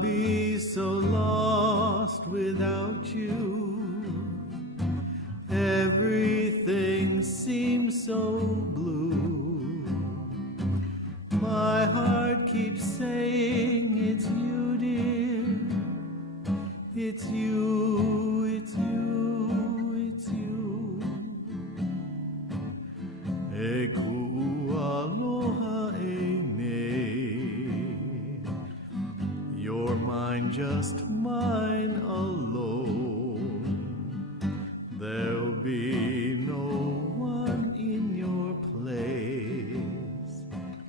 be so lost without you. Everything seems so blue. My heart keeps saying it's you, dear. It's you, it's you, it's you. E kualoha e nei. You're mine, just mine alone. There'll be no one in your place.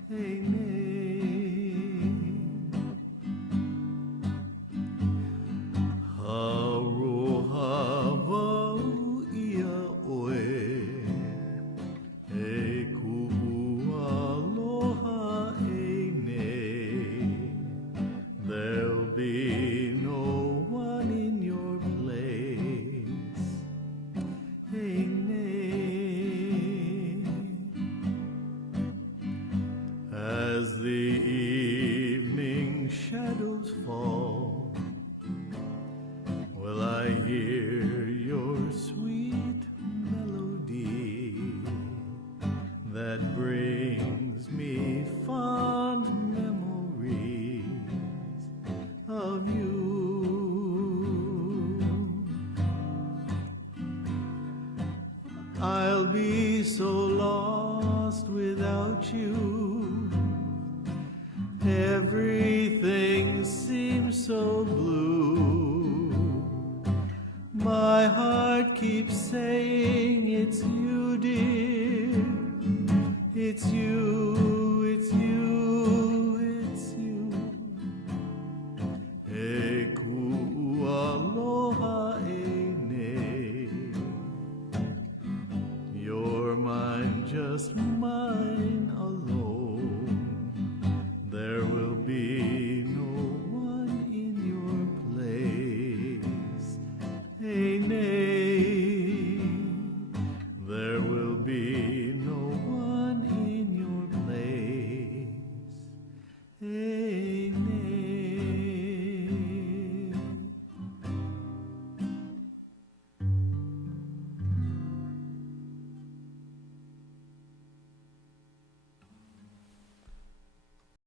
Hey, nay. Haroha wau ia oe. E kualoha e nei. There'll be no one in your place. Hey, nay. As the evening shadows fall, will I hear your sweet melody that brings me fond memories of you. I'll be so lost without you. Everything seems so blue. My heart keeps saying it's you, dear. It's you, it's you, it's you. E kualoha e nei. You're mine, just mine